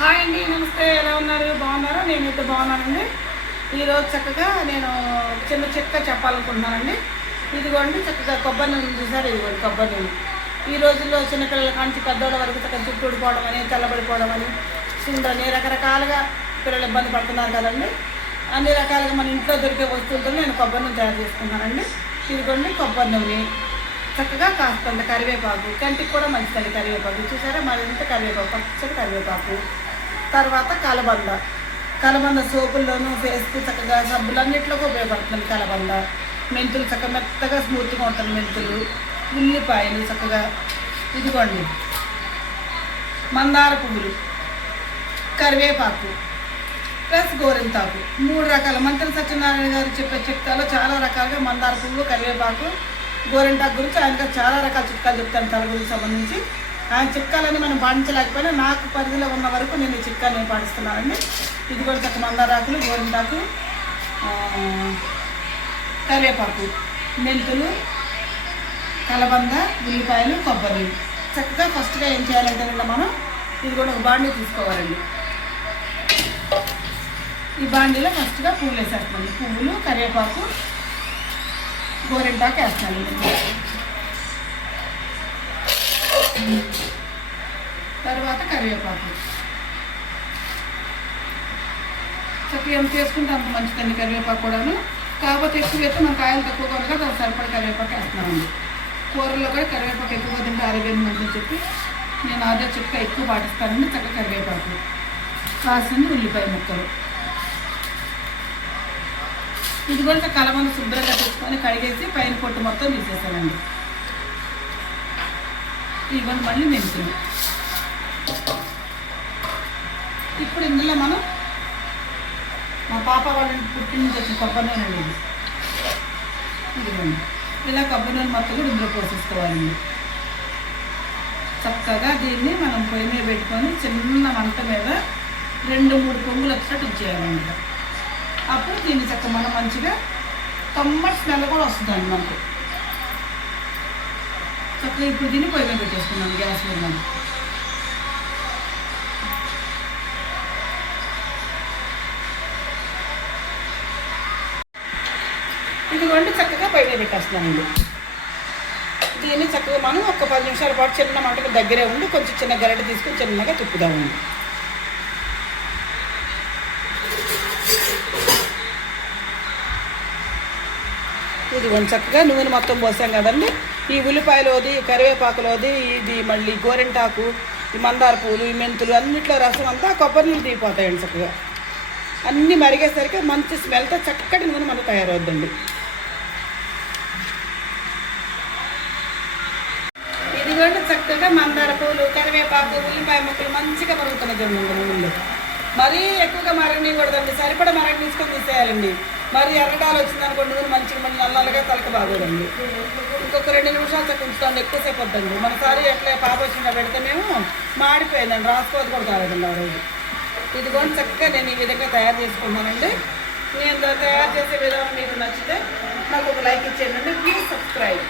Hi అండి, నమస్తే. ఎలా ఉన్నారు? బాగున్నారా? నేనైతే బాగున్నానండి. ఈరోజు చక్కగా నేను చిన్న చిట్కా చెప్పాలనుకుంటున్నానండి. ఇదిగోండి చక్కగా కొబ్బరి నూనె చూసారు. ఇదిగోండి కొబ్బరి నూనె. ఈ రోజుల్లో చిన్నపిల్లల కాంచి పెద్దోళ్ళ వరకు చక్కగా జుట్టు ఊడిపోవడం అని, తెల్లబడిపోవడం అని, సిండ్రని రకరకాలుగా పిల్లలు ఇబ్బంది పడుతున్నారు కదండి. అన్ని రకాలుగా మన ఇంట్లో దొరికే వస్తువులతో నేను కొబ్బరి నూనె తయారు చేసుకున్నానండి. ఇదిగోండి కొబ్బరి నూనె, చక్కగా కాస్తంత కరివేపాకు, కంటికి కూడా మంచిదండి కరివేపాకు. చూసారా మరింత కరివేపాకు, పచ్చడి కరివేపాకు. తర్వాత కలబంద సోపుల్లోనూ ఫేస్కు చక్కగా సబ్బులన్నింటిలోకి ఉపయోగపడుతుంది కలబంద. మెంతులు చక్కగా మెత్తగా స్మూత్గా ఉంటుంది మెంతులు. ఉల్లిపాయలు చక్కగా, ఇదిగోండి మందార పువ్వులు, కరివేపాకు ప్లస్ గోరింతాకు. 3 రకాల మంత్రి సత్యనారాయణ గారు చెప్పే చిట్కాలో చాలా రకాలుగా మందార పువ్వు, కరివేపాకు, గోరింటాకు గురించి ఆయన చాలా రకాల చిట్కాలు చెప్తాను తల గురించి సంబంధించి. ఆయన చిట్కాలని మనం పాటించలేకపోయినా నాకు పరిధిలో ఉన్న వరకు నేను ఈ చిట్కాలు నేను పాటిస్తున్నానండి. ఇది కూడా చక్క మందారాకులు, గోరింటాకు, కరివేపాకు, మెంతులు, కలబంద, ఉల్లిపాయలు, కొబ్బరి. చక్కగా ఫస్ట్గా ఏం చేయాలంటే మనం ఇది కూడా ఒక బాండీ తీసుకోవాలండి. ఈ బాండీలో ఫస్ట్గా పువ్వులు వేసేస్తామండి. పువ్వులు, కరివేపాకు, గోరింటాకు వేస్తానండి. తర్వాత కరివేపాకు చక్కగా ఎంత చేసుకుంటే అంత మంచిదండి కరివేపాకు కూడాను. కాకపోతే ఎక్కువ అయితే మనకు ఆయిల్ తక్కువగా ఉంది కదా, సరిపడ కరివేపాకు వేస్తున్నామండి. కూరల్లో కూడా కరివేపాకు ఎక్కువగా తింటే ఆరోగ్యం మంచిదని చెప్పి నేను అదే చిట్కా ఎక్కువ పాటిస్తానండి. చక్కగా కరివేపాకు, కాసిన ఉల్లిపాయ ముక్కలు. ఇది కూడా కలబంద శుభ్రంగా తెచ్చుకొని కడిగేసి పైన పొట్టు మొత్తం తీసేసానండి. ఇవన్నీ మళ్ళీ మెంతులు. ఇప్పుడు ఇందులో మనం మా పాప వాళ్ళ పుట్టిన నుంచి వచ్చిన కొబ్బరి నూనె అండి. ఇదిగోండి ఇలా కొబ్బరి నూనె మొత్తం కూడా ఇందులో పోసేసుకోవాలండి. చక్కగా దీన్ని మనం పొయ్యి మీద పెట్టుకొని చిన్న మంట మీద 2-3 పొంగులు వచ్చినట్టు ఇచ్చేయాలన్నమాట. అప్పుడు దీన్ని చక్కగా మనం మంచిగా కమ్మటి స్మెల్ కూడా వస్తుందండి మనకు. చక్కగా ఇప్పుడు దీన్ని పొయ్యి మీద పెట్టేసుకున్నాను గ్యాస్ మీద. మనం ఇదిగోండి చక్కగా పొయ్యి మీద పెట్టేస్తున్నానండి. దీన్ని చక్కగా మనం ఒక 10 నిమిషాల పాటు చిన్న మంటకు దగ్గరే ఉండి కొంచెం చిన్న గరిటె తీసుకొని చిన్నగా తిప్పుదామండి. ఇదిగోండి చక్కగా నూనె మొత్తం పోసాం కదండి. ఈ ఉల్లిపాయలోది, కరివేపాకులోది, ఇది మళ్ళీ గోరింటాకు, ఈ మందార పూలు, ఈ మెంతులు అన్నింటిలో రసం అంతా కొబ్బరి నీళ్ళు దిగిపోతాయండి. చక్కగా అన్నీ మరిగేసరికి మంచి స్మెల్తో చక్కటి నూనె మనకు తయారవుద్దండి. ఇదిగోండి చక్కగా మందార పూలు, కరివేపాకు, ఉల్లిపాయ ముక్కలు మంచిగా మరుగుతున్నది నూనెలో. మరీ ఎక్కువగా మరగనీయకూడదండి, సరిపడా మరగ తీసుకొని తీసేయాలండి. మరి ఎర్రడాలు వచ్చిందనుకోండి నూనె మంచిగా మళ్ళీ నల్లగా తలక బాగోదండి. ఇంకొక 2 నిమిషాలు చక్క ఉంచుతాండి, ఎక్కువసేపు వద్దండి. మనసారి ఎట్లా పాప వచ్చిందా పెడితే మేము మాడిపోయిందండి, రాసుకోవద్దు కూడా కాలేదండి ఆ రోజు. ఇదిగోండి చక్కగా నేను ఈ విధంగా తయారు చేసుకున్నానండి. నేను తయారు చేసే విధానం మీకు నచ్చితే నాకు ఒక లైక్ ఇచ్చేయండి. Please subscribe.